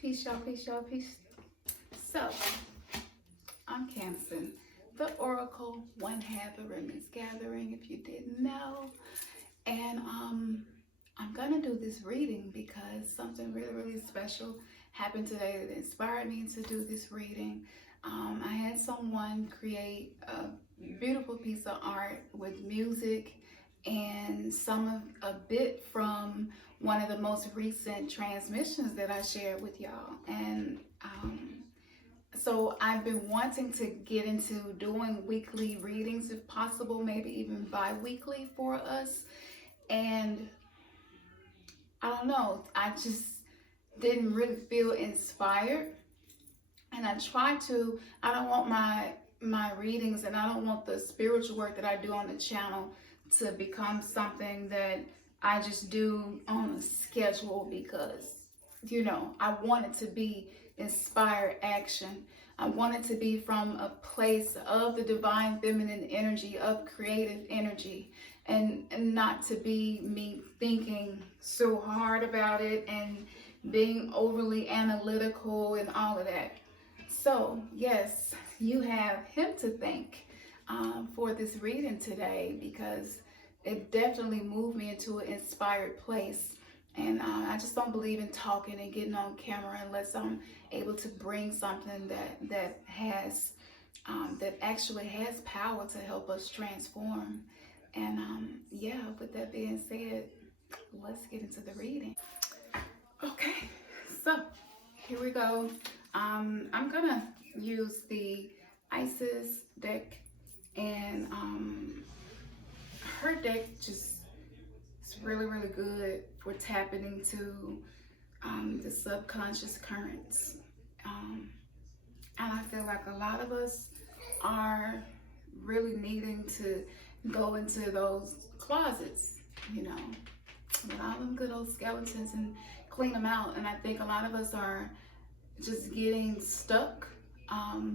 Peace, y'all, peace, y'all, peace. So, I'm canceling the Oracle One Half of Remnants Gathering, if you didn't know. And I'm gonna do this reading because something really, really special happened today that inspired me to do this reading. I had someone create a beautiful piece of art with music and a bit from one of the most recent transmissions that I shared with y'all. And so I've been wanting to get into doing weekly readings if possible, maybe even bi-weekly for us. And I don't know, I just didn't really feel inspired. And I don't want my readings and I don't want the spiritual work that I do on the channel to become something that I just do on a schedule because, you know, I want it to be inspired action. I want it to be from a place of the divine feminine energy, of creative energy, and not to be me thinking so hard about it and being overly analytical and all of that. So, yes, you have him to thank for this reading today because it definitely moved me into an inspired place. And I just don't believe in talking and getting on camera unless I'm able to bring something that actually has power to help us transform. And yeah, with that being said, let's get into the reading. Okay, so here we go. I'm gonna use the Isis deck, and her deck just is really, really good for tapping into the subconscious currents. And I feel like a lot of us are really needing to go into those closets, you know, with all them good old skeletons and clean them out. And I think a lot of us are just getting stuck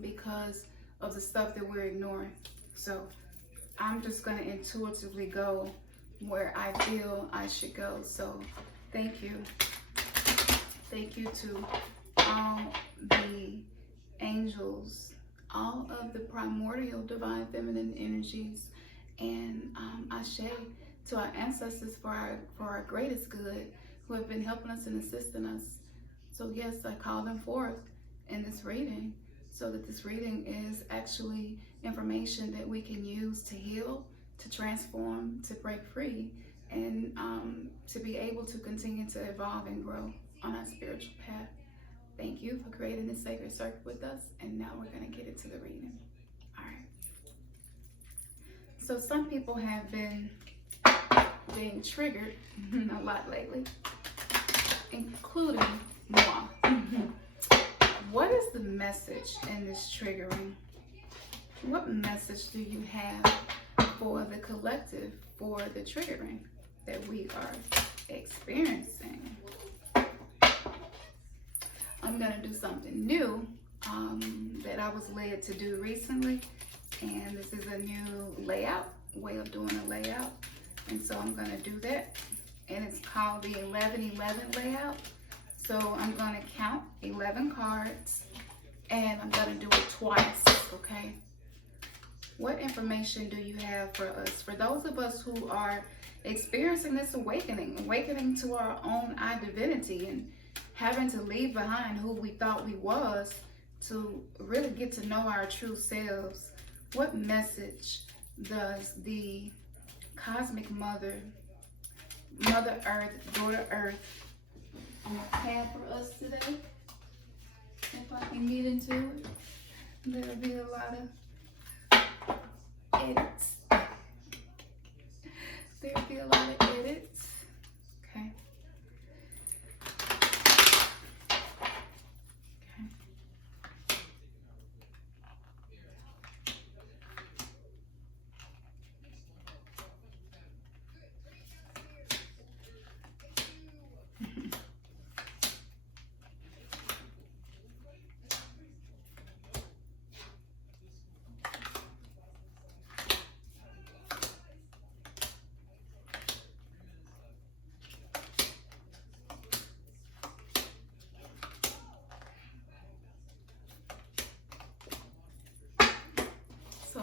because of the stuff that we're ignoring. So I'm just going to intuitively go where I feel I should go. So thank you. Thank you to all the angels, all of the primordial divine feminine energies, and Ashe to our ancestors for our greatest good, who have been helping us and assisting us. So yes, I call them forth in this reading so that this reading is actually information that we can use to heal, to transform, to break free, and to be able to continue to evolve and grow on our spiritual path. Thank you for creating this sacred circle with us, and now we're going to get into the reading. All right. So some people have been being triggered a lot lately, including moi. What is the message in this triggering? What message do you have for the collective, for the triggering that we are experiencing? I'm going to do something new that I was led to do recently, and this is a new way of doing a layout, and so I'm going to do that, and it's called the 11-11 layout. So I'm going to count 11 cards, and I'm going to do it twice, okay? What information do you have for us? For those of us who are experiencing this awakening to our own divinity and having to leave behind who we thought we was to really get to know our true selves, what message does the cosmic mother, Mother Earth, Daughter Earth, have for us today? If I can get into it, there'll be a lot of edits. There'll be a lot of edits. Okay.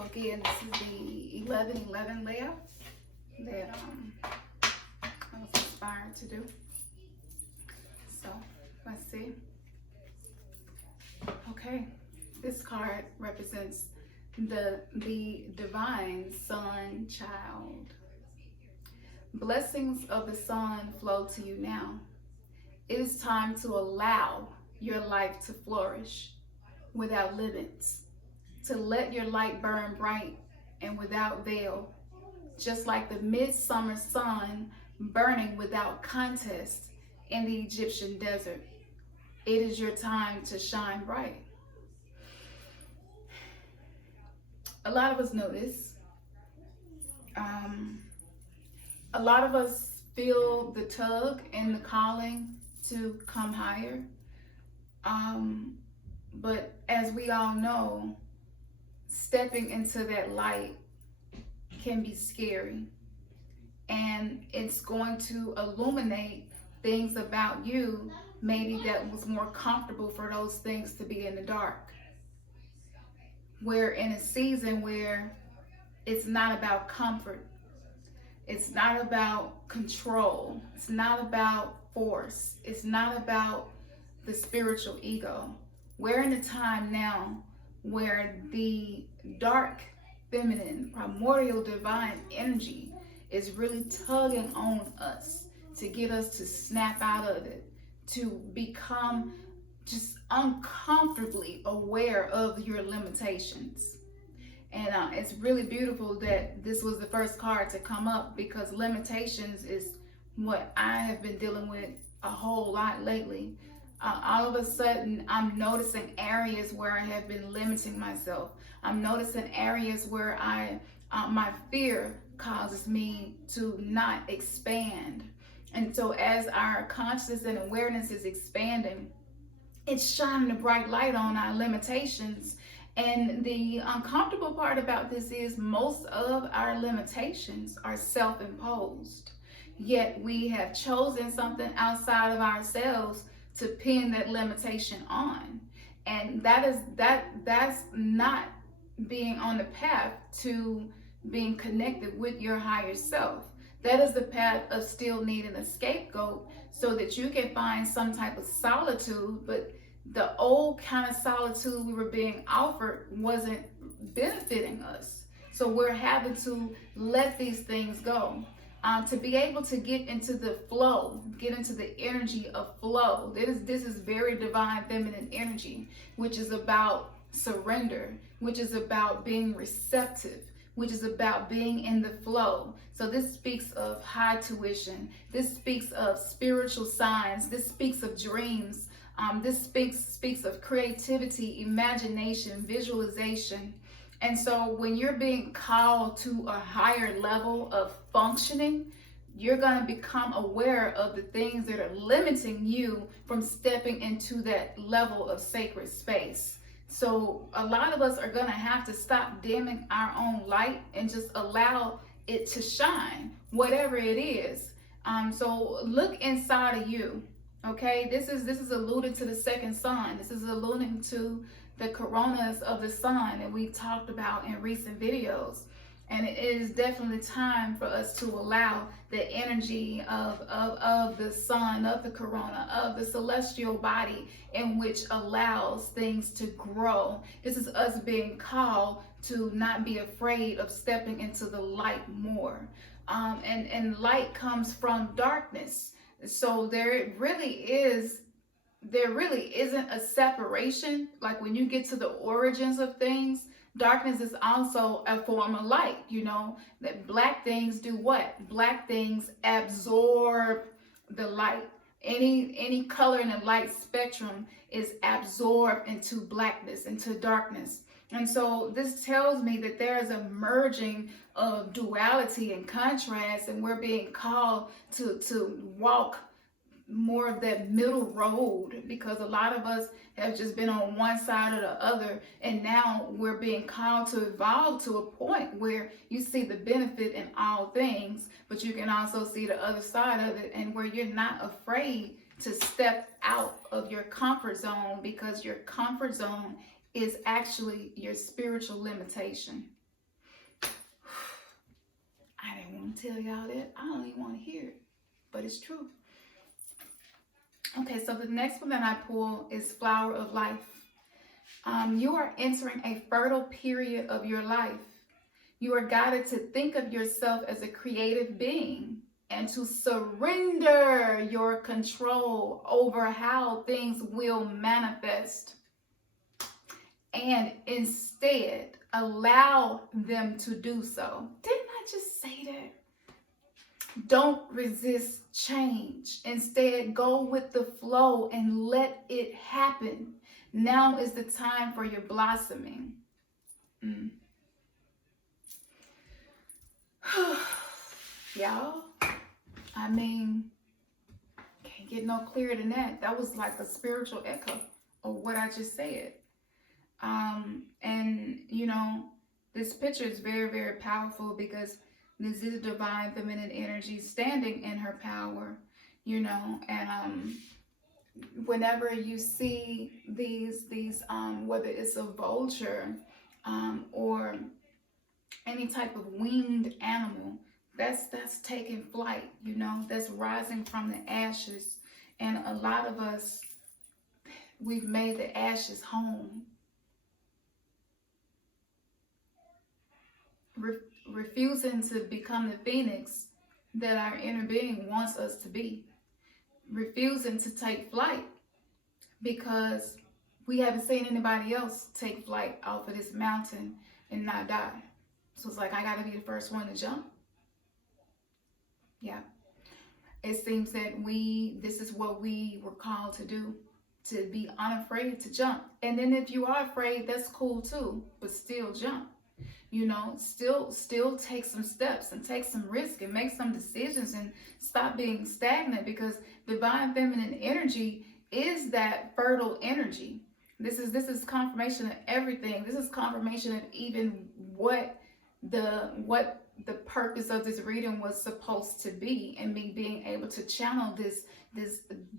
again, this is the 11-11 layout that I was inspired to do. So let's see. Okay, this card represents the divine sun child. Blessings of the sun flow to you now. It is time to allow your life to flourish without limits, to let your light burn bright and without veil, just like the midsummer sun burning without contest in the Egyptian desert. It is your time to shine bright. A lot of us know this. A lot of us feel the tug and the calling to come higher. But as we all know, stepping into that light can be scary. And it's going to illuminate things about you maybe that was more comfortable for those things to be in the dark. We're in a season where it's not about comfort. It's not about control. It's not about force. It's not about the spiritual ego. We're in a time now where the dark feminine, primordial divine energy is really tugging on us to get us to snap out of it, to become just uncomfortably aware of your limitations. And it's really beautiful that this was the first card to come up, because limitations is what I have been dealing with a whole lot lately. All of a sudden, I'm noticing areas where I have been limiting myself. I'm noticing areas where my fear causes me to not expand. And so as our consciousness and awareness is expanding, it's shining a bright light on our limitations. And the uncomfortable part about this is most of our limitations are self-imposed. Yet we have chosen something outside of ourselves to pin that limitation on. And that's not being on the path to being connected with your higher self. That is the path of still needing a scapegoat so that you can find some type of solitude, but the old kind of solitude we were being offered wasn't benefiting us. So we're having to let these things go. To be able to get into the flow, get into the energy of flow. This is very divine feminine energy, which is about surrender, which is about being receptive, which is about being in the flow. So this speaks of high tuition. This speaks of spiritual signs. This speaks of dreams. This speaks of creativity, imagination, visualization. And so when you're being called to a higher level of functioning, you're going to become aware of the things that are limiting you from stepping into that level of sacred space. So a lot of us are going to have to stop dimming our own light and just allow it to shine, whatever it is. So look inside of you. Okay, this is alluding to the second sun. This is alluding to the coronas of the sun that we talked about in recent videos. And it is definitely time for us to allow the energy of the sun, of the corona, of the celestial body in which allows things to grow. This is us being called to not be afraid of stepping into the light more. And light comes from darkness. So there really isn't a separation. Like when you get to the origins of things, darkness is also a form of light. You know that black things do what? Black things absorb the light. Any color in the light spectrum is absorbed into blackness, into darkness. And so this tells me that there is a merging of duality and contrast, and we're being called to walk more of that middle road, because a lot of us have just been on one side or the other, and now we're being called to evolve to a point where you see the benefit in all things, but you can also see the other side of it, and where you're not afraid to step out of your comfort zone, because your comfort zone is actually your spiritual limitation. gonna tell y'all that. I don't even want to hear it, but it's true. Okay, so the next one that I pull is Flower of Life. You are entering a fertile period of your life. You are guided to think of yourself as a creative being and to surrender your control over how things will manifest. And instead, allow them to do so. Didn't I just say that? Don't resist change. Instead, go with the flow and let it happen. Now is the time for your blossoming. Y'all, I mean, can't get no clearer than that. That was like a spiritual echo of what I just said. And you know, this picture is very, very powerful because this is divine feminine energy standing in her power, you know, and whenever you see these whether it's a vulture or any type of winged animal, that's taking flight, you know, that's rising from the ashes. And a lot of us, we've made the ashes home. Refusing to become the phoenix that our inner being wants us to be. Refusing to take flight because we haven't seen anybody else take flight off of this mountain and not die. So it's like, I gotta be the first one to jump. Yeah. It seems that this is what we were called to do, to be unafraid to jump. And then if you are afraid, that's cool too, but still jump. You know, still take some steps and take some risk and make some decisions and stop being stagnant, because divine feminine energy is that fertile energy. This is confirmation of everything. This is confirmation of even what the purpose of this reading was supposed to be, and me being able to channel this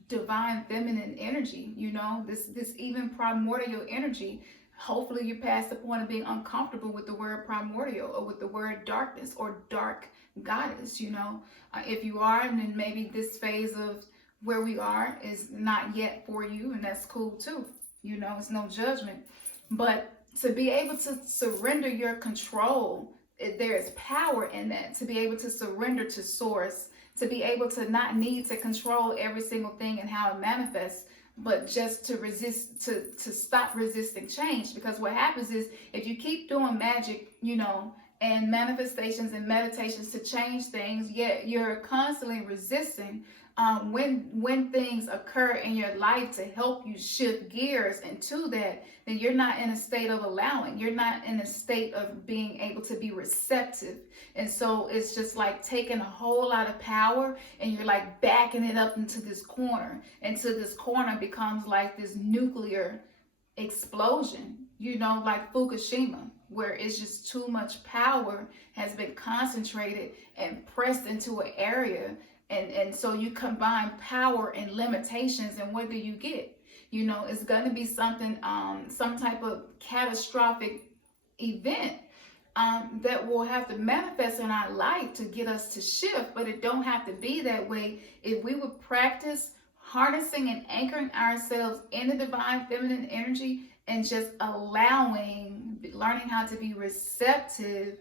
divine feminine energy, you know, this even primordial energy. Hopefully you're past the point of being uncomfortable with the word primordial or with the word darkness or dark goddess, you know. If you are, then maybe this phase of where we are is not yet for you, and that's cool too. You know, it's no judgment. But to be able to surrender your control, there is power in that. To be able to surrender to source, to be able to not need to control every single thing and how it manifests, but just to resist, to stop resisting change. Because what happens is, if you keep doing magic, you know, and manifestations and meditations to change things, yet you're constantly resisting when things occur in your life to help you shift gears into that, then you're not in a state of allowing. You're not in a state of being able to be receptive. And so it's just like taking a whole lot of power and you're like backing it up into this corner. Until this corner becomes like this nuclear explosion, you know, like Fukushima, where it's just too much power has been concentrated and pressed into an area. And so you combine power and limitations, and what do you get? You know, it's going to be something, some type of catastrophic event that will have to manifest in our life to get us to shift. But it don't have to be that way. If we would practice harnessing and anchoring ourselves in the divine feminine energy and just allowing, learning how to be receptive,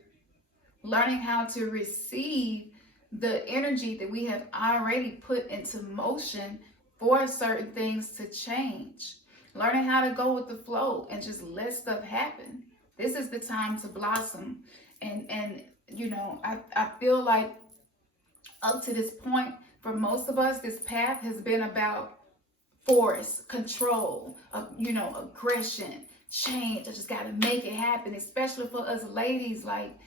learning how to receive the energy that we have already put into motion for certain things to change. Learning how to go with the flow and just let stuff happen. This is the time to blossom. And you know, I feel like up to this point, for most of us, this path has been about force, control, you know, aggression, change. I just got to make it happen, especially for us ladies. Like,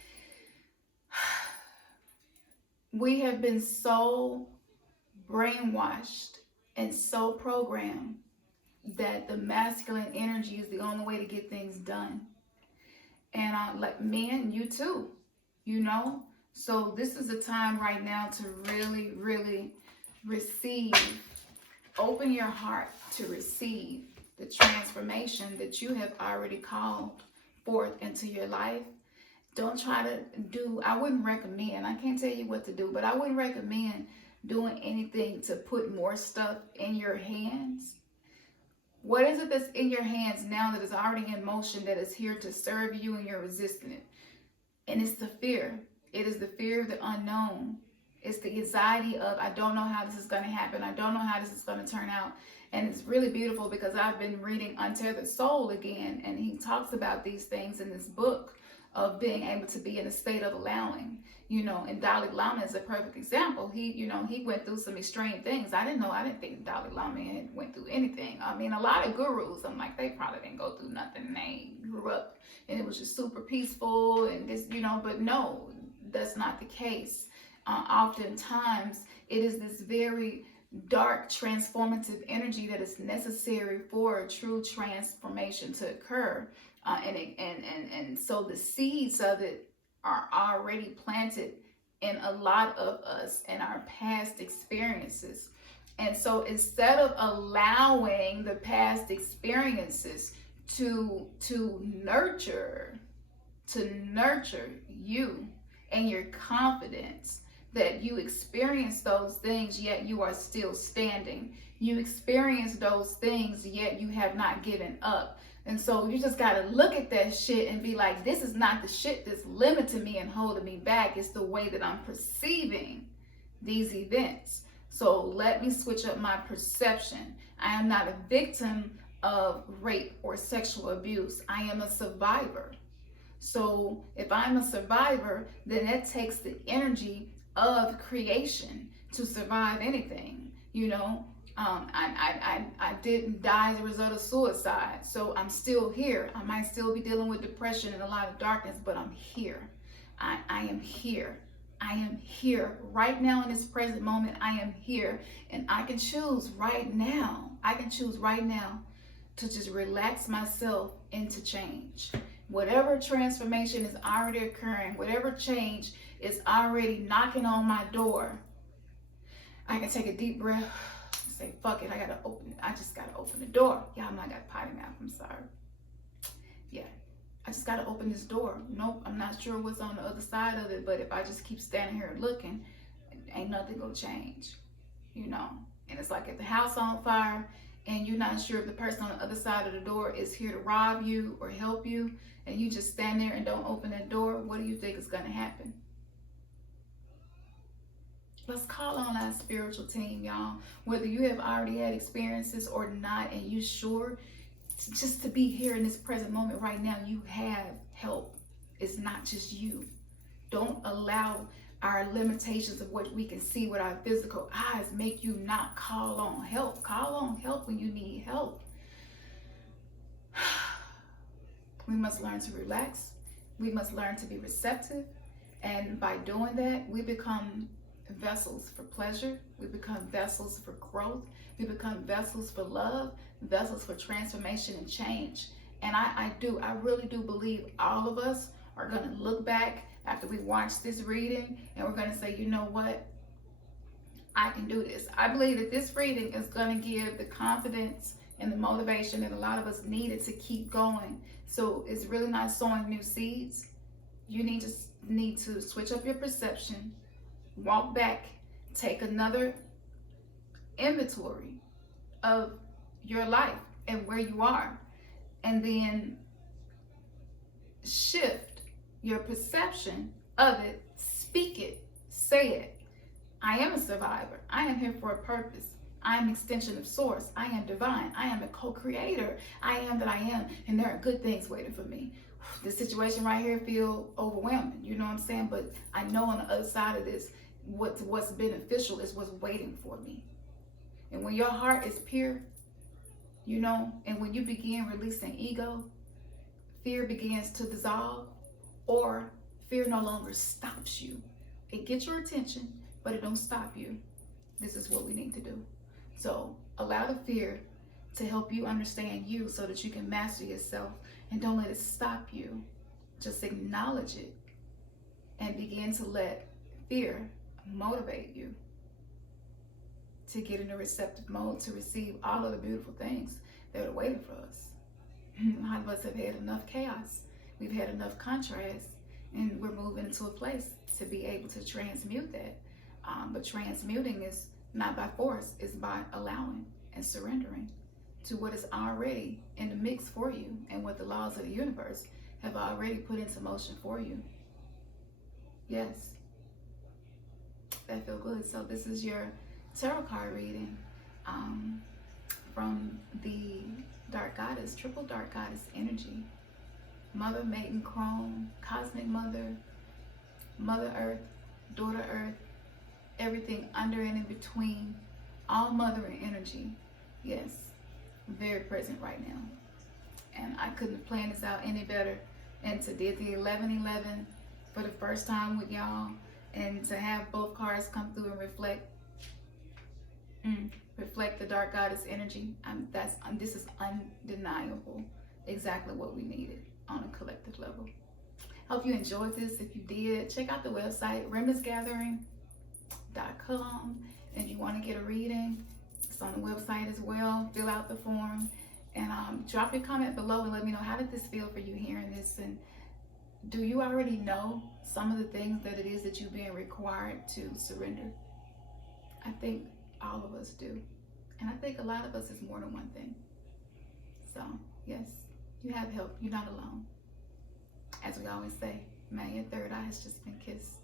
we have been so brainwashed and so programmed that the masculine energy is the only way to get things done. And like men, you too, you know. So this is a time right now to really, really receive. Open your heart to receive the transformation that you have already called forth into your life. Don't try to do, I wouldn't recommend, I can't tell you what to do, but I wouldn't recommend doing anything to put more stuff in your hands. What is it that's in your hands now that is already in motion, that is here to serve you, and you're resisting it? And it's the fear. It is the fear of the unknown. It's the anxiety of, I don't know how this is going to happen. I don't know how this is going to turn out. And it's really beautiful because I've been reading Untethered Soul again, and he talks about these things in this book of being able to be in a state of allowing, you know, and Dalai Lama is a perfect example. He, you know, he went through some extreme things. I didn't think Dalai Lama had went through anything. I mean, a lot of gurus, I'm like, they probably didn't go through nothing. They grew up and it was just super peaceful and this, you know, but no, that's not the case. Oftentimes it is this very dark transformative energy that is necessary for a true transformation to occur, and so the seeds of it are already planted in a lot of us in our past experiences. And so instead of allowing the past experiences to nurture you and your confidence, that you experience those things, yet you are still standing. You experience those things, yet you have not given up. And so you just got to look at that shit and be like, this is not the shit that's limiting me and holding me back. It's the way that I'm perceiving these events. So let me switch up my perception. I am not a victim of rape or sexual abuse. I am a survivor. So if I'm a survivor, then that takes the energy of creation to survive anything. You know, I didn't die as a result of suicide, so I'm still here. I might still be dealing with depression and a lot of darkness, but I'm here. I am here. I am here right now in this present moment. I am here, and I can choose right now. I can choose right now to just relax myself into change. Whatever transformation is already occurring, whatever change is already knocking on my door, I can take a deep breath and say, fuck it, I just gotta open the door. Y'all, I got a potty mouth, I'm sorry. Yeah, I just gotta open this door. Nope, I'm not sure what's on the other side of it, but if I just keep standing here looking, ain't nothing gonna change, you know? And it's like if the house on fire and you're not sure if the person on the other side of the door is here to rob you or help you, and you just stand there and don't open that door, what do you think is gonna happen? Let's call on our spiritual team, y'all. Whether you have already had experiences or not, and you sure, just to be here in this present moment right now, you have help. It's not just you. Don't allow our limitations of what we can see with our physical eyes make you not call on help. Call on help when you need help. We must learn to relax. We must learn to be receptive. And by doing that, we become vessels for pleasure. We become vessels for growth. We become vessels for love, vessels for transformation and change. And I really do believe all of us are going to look back after we watch this reading and we're going to say, you know what? I can do this. I believe that this reading is going to give the confidence and the motivation that a lot of us needed to keep going. So it's really not sowing new seeds. You need to switch up your perception, walk back, take another inventory of your life and where you are, and then shift your perception of it, speak it, say it. I am a survivor. I am here for a purpose. I am an extension of source. I am divine. I am a co-creator. I am that I am, and there are good things waiting for me. This situation right here feels overwhelming, you know what I'm saying? But I know on the other side of this, what's beneficial is what's waiting for me. And when your heart is pure, you know, and when you begin releasing ego, fear begins to dissolve, or fear no longer stops you. It gets your attention, but it don't stop you. This is what we need to do. So allow the fear to help you understand you so that you can master yourself, and don't let it stop you. Just acknowledge it and begin to let fear motivate you to get in a receptive mode to receive all of the beautiful things that are waiting for us. A lot of us have had enough chaos. We've had enough contrast, And we're moving into a place to be able to transmute that. But transmuting is not by force, it's by allowing and surrendering to what is already in the mix for you and what the laws of the universe have already put into motion for you. Yes, that feel good. So this is your tarot card reading from the Dark Goddess, Triple Dark Goddess energy. Mother, Maiden, Crone, Cosmic Mother, Mother Earth, Daughter Earth, everything under and in between, all mothering energy. Yes, very present right now. And I couldn't have planned this out any better. And to did the 11-11 for the first time with y'all, and to have both cards come through and reflect the Dark Goddess energy. This is undeniable. Exactly what we needed on a collective level. Hope you enjoyed this. If you did, check out the website remnantsgathering.com. And if you want to get a reading, it's on the website as well. Fill out the form and drop your comment below and let me know, how did this feel for you hearing this? And do you already know some of the things that it is that you're being required to surrender? I think all of us do. And I think a lot of us is more than one thing. So, yes, you have help. You're not alone. As we always say, man, your third eye has just been kissed.